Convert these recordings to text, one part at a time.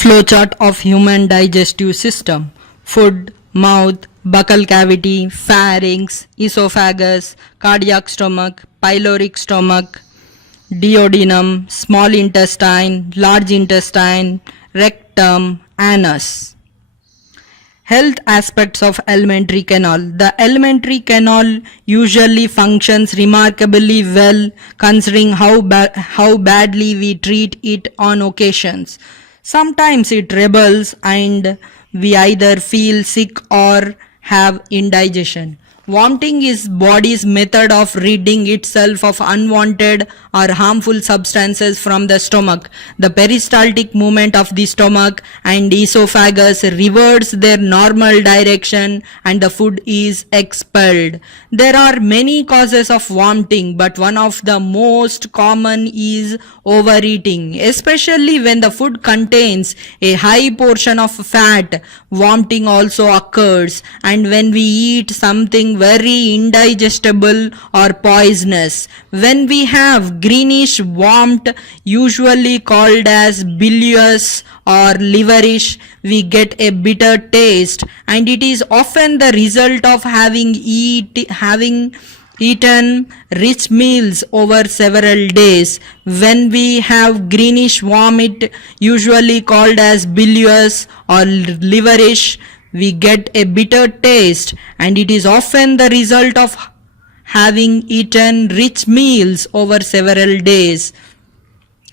Flowchart of human digestive system: food, mouth, buccal cavity, pharynx, esophagus, cardiac stomach, pyloric stomach, duodenum, small intestine, large intestine, rectum, anus. Health aspects of alimentary canal. The alimentary canal usually functions remarkably well considering how badly we treat it on occasions. Sometimes it rebels and we either feel sick or have indigestion. Vomiting is body's method of ridding itself of unwanted or harmful substances from the stomach. The peristaltic movement of the stomach and esophagus reverts their normal direction and the food is expelled. There are many causes of vomiting, but one of the most common is overeating, especially when the food contains a high portion of fat. Vomiting also occurs, and when we eat something very indigestible or poisonous. When we have greenish vomit, usually called as bilious or liverish, we get a bitter taste, and it is often the result of having eaten rich meals over several days. When we have greenish vomit, usually called as bilious or liverish, we get a bitter taste, and it is often the result of having eaten rich meals over several days.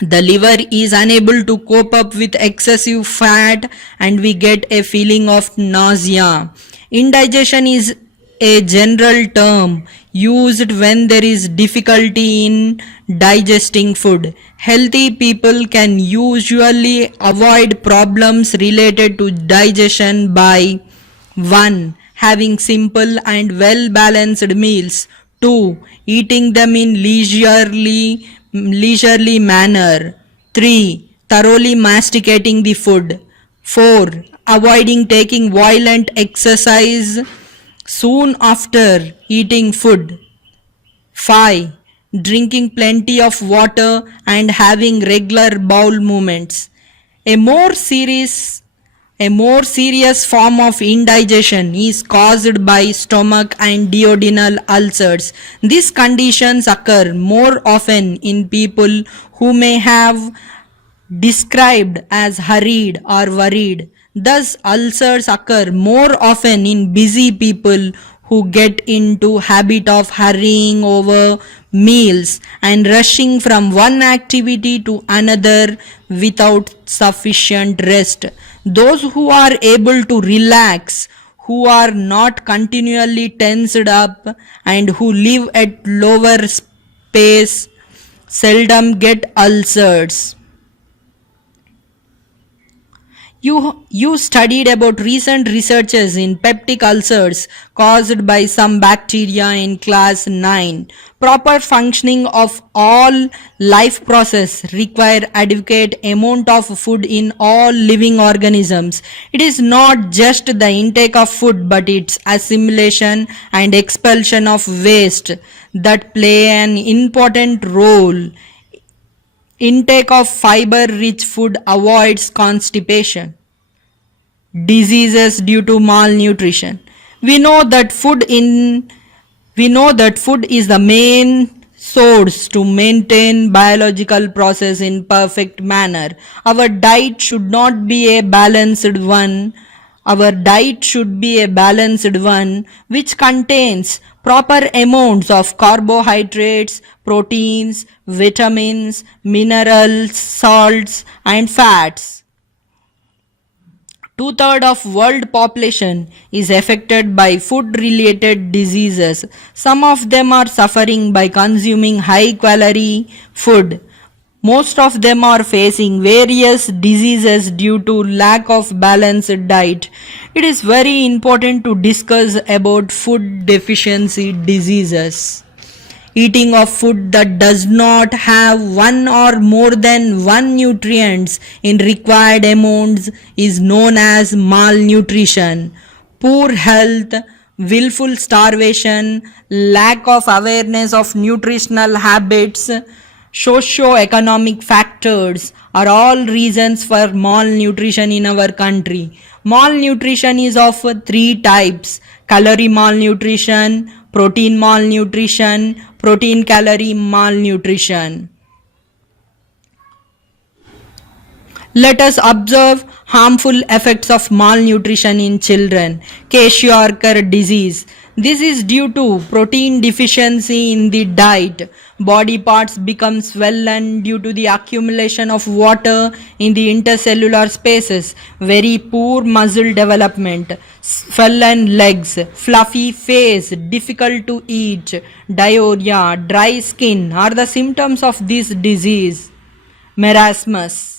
The liver is unable to cope up with excessive fat and we get a feeling of nausea. Indigestion is a general term used when there is difficulty in digesting food. Healthy people can usually avoid problems related to digestion by 1. Having simple and well balanced meals. 2. Eating them in leisurely manner. 3. Thoroughly masticating the food. 4. Avoiding taking violent exercise soon after eating food. 5. Drinking plenty of water and having regular bowel movements. A more serious form of indigestion is caused by stomach and duodenal ulcers. These conditions occur more often in people who may have described as hurried or worried. Thus, ulcers occur more often in busy people who get into habit of hurrying over meals and rushing from one activity to another without sufficient rest. Those who are able to relax, who are not continually tensed up, and who live at lower pace seldom get ulcers. You studied about recent researches in peptic ulcers caused by some bacteria in class 9. Proper functioning of all life process require adequate amount of food in all living organisms. It is not just the intake of food but its assimilation and expulsion of waste that play an important role. Intake of fiber-rich food avoids constipation. Diseases due to malnutrition. We know that food is the main source to maintain biological process in perfect manner. Our diet should be a balanced one which contains proper amounts of carbohydrates, proteins, vitamins, minerals, salts, and fats. 2/3 of world population is affected by food-related diseases. Some of them are suffering by consuming high-calorie food. Most of them are facing various diseases due to lack of balanced diet. It is very important to discuss about food deficiency diseases. Eating of food that does not have one or more than one nutrients in required amounts is known as malnutrition. Poor health, willful starvation, lack of awareness of nutritional habits, Socio-economic factors are all reasons for malnutrition in our country. Malnutrition is of three types: calorie malnutrition, protein malnutrition, protein calorie malnutrition. Let us observe harmful effects of malnutrition in children. Kwashiorkor disease. This is due to protein deficiency in the diet. Body parts become swollen due to the accumulation of water in the intercellular spaces. Very poor muscle development. Swollen legs, fluffy face, difficult to eat, diarrhea, dry skin are the symptoms of this disease. Marasmus.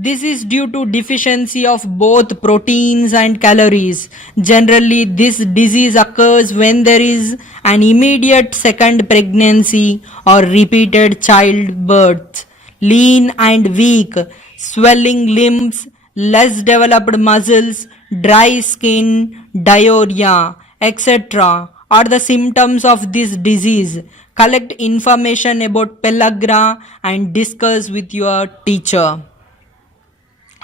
This is due to deficiency of both proteins and calories. Generally, this disease occurs when there is an immediate second pregnancy or repeated childbirth. Lean and weak, swelling limbs, less developed muscles, dry skin, diarrhea, etc. are the symptoms of this disease. Collect information about pellagra and discuss with your teacher.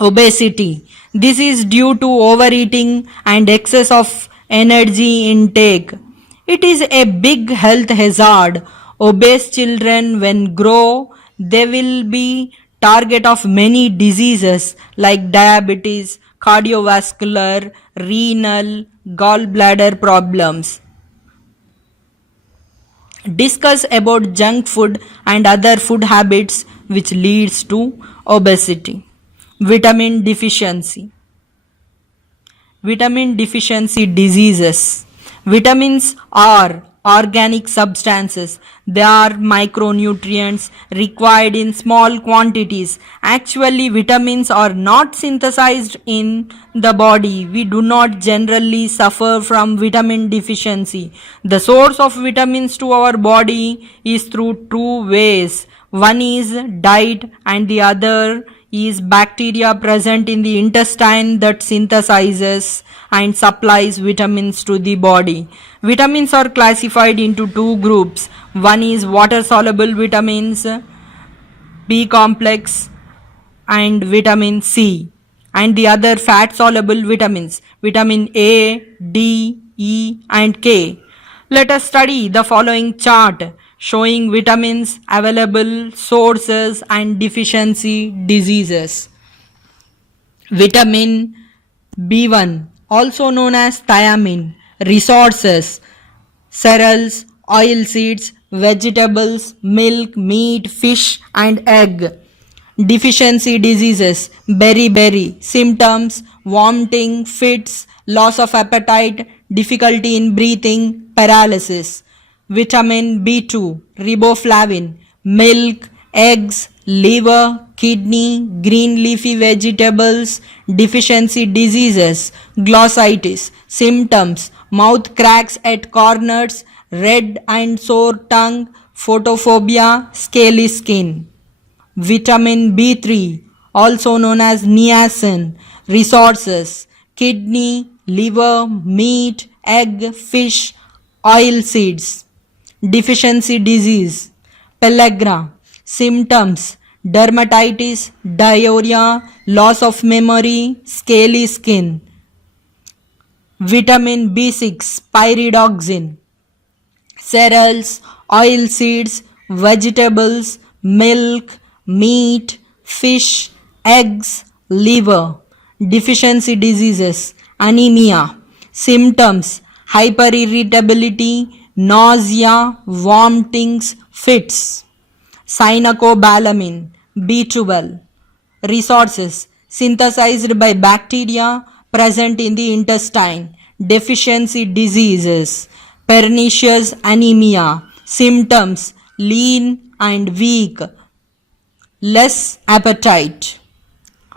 Obesity. This is due to overeating and excess of energy intake. It is a big health hazard. Obese children, when grow, they will be target of many diseases like diabetes, cardiovascular, renal, gallbladder problems. Discuss about junk food and other food habits which leads to obesity. Vitamin deficiency. Vitamin deficiency diseases. Vitamins are organic substances. They are micronutrients required in small quantities. Actually, vitamins are not synthesized in the body. We do not generally suffer from vitamin deficiency. The source of vitamins to our body is through two ways. One is diet and the other is bacteria present in the intestine that synthesizes and supplies vitamins to the body. Vitamins are classified into two groups. One is water soluble vitamins, B complex and vitamin C, and the other fat soluble vitamins, vitamin A, D, E and K. Let us study the following chart showing vitamins, available sources and deficiency diseases. Vitamin B1, also known as thiamine, resources, cereals, oil seeds, vegetables, milk, meat, fish and egg. Deficiency diseases, beriberi, symptoms, vomiting, fits, loss of appetite, difficulty in breathing, paralysis. Vitamin B2, riboflavin, milk, eggs, liver, kidney, green leafy vegetables. Deficiency diseases, glossitis, symptoms, mouth cracks at corners, red and sore tongue, photophobia, scaly skin. Vitamin B3, also known as niacin, resources, kidney, liver, meat, egg, fish, oil seeds. Deficiency disease, pellagra, symptoms, dermatitis, diarrhea, loss of memory, scaly skin. Vitamin B6, pyridoxine, cereals, oil seeds, vegetables, milk, meat, fish, eggs, liver. Deficiency diseases, anemia, symptoms, hyperirritability, nausea, vomitings, fits. Cyanocobalamin, B12, resources, synthesized by bacteria present in the intestine. Deficiency diseases, pernicious anemia, symptoms, lean and weak, less appetite.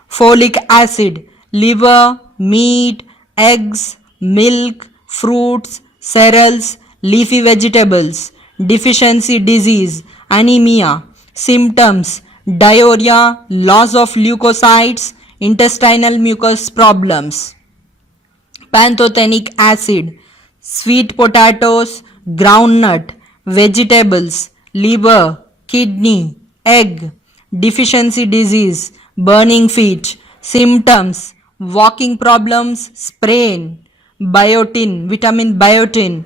Folic acid, liver, meat, eggs, milk, fruits, cereals, leafy vegetables. Deficiency disease, anemia, symptoms, diarrhea, loss of leukocytes, intestinal mucus problems. Pantothenic acid, sweet potatoes, groundnut, vegetables, liver, kidney, egg. Deficiency disease, burning feet. Symptoms, walking problems, sprain. Biotin, vitamin biotin.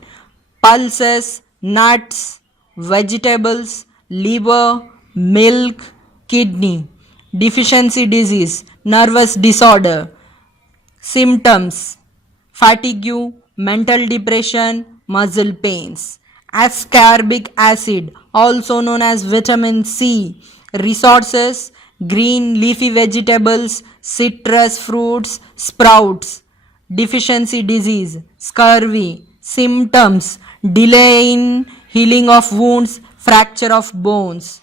Pulses, nuts, vegetables, liver, milk, kidney. Deficiency disease, nervous disorder. Symptoms, fatigue, mental depression, muscle pains. Ascorbic acid, also known as vitamin C. Resources, green leafy vegetables, citrus fruits, sprouts. Deficiency disease, scurvy. Symptoms, delay in healing of wounds, fracture of bones.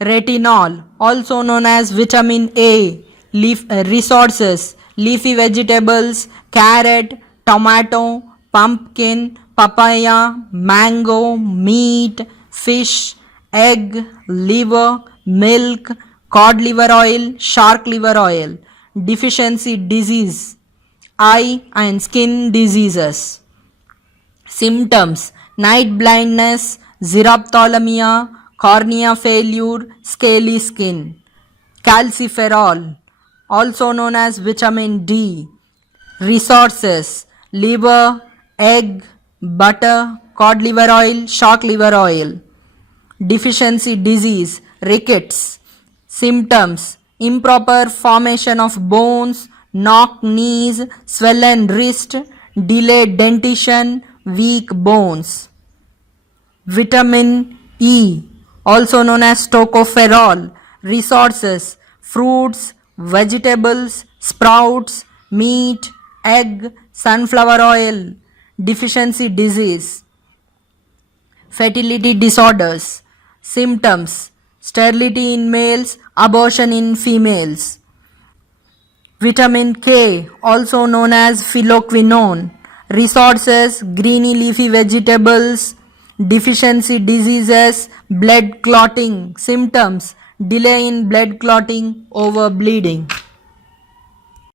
Retinol, also known as vitamin A. Resources, leafy vegetables, carrot, tomato, pumpkin, papaya, mango, meat, fish, egg, liver, milk, cod liver oil, shark liver oil. Deficiency disease, eye and skin diseases. Symptoms, night blindness, xerophthalmia, cornea failure, scaly skin. Calciferol, also known as vitamin D. Resources, liver, egg, butter, cod liver oil, shark liver oil. Deficiency disease, rickets. Symptoms, improper formation of bones, knock knees, swollen wrist, delayed dentition, weak bones. Vitamin E, also known as tocopherol. Resources, fruits, vegetables, sprouts, meat, egg, sunflower oil. Deficiency disease, fertility disorders. Symptoms, sterility in males, abortion in females. Vitamin K, also known as phylloquinone. Resources, greeny leafy vegetables. Deficiency diseases, blood clotting. Symptoms, delay in blood clotting, overbleeding.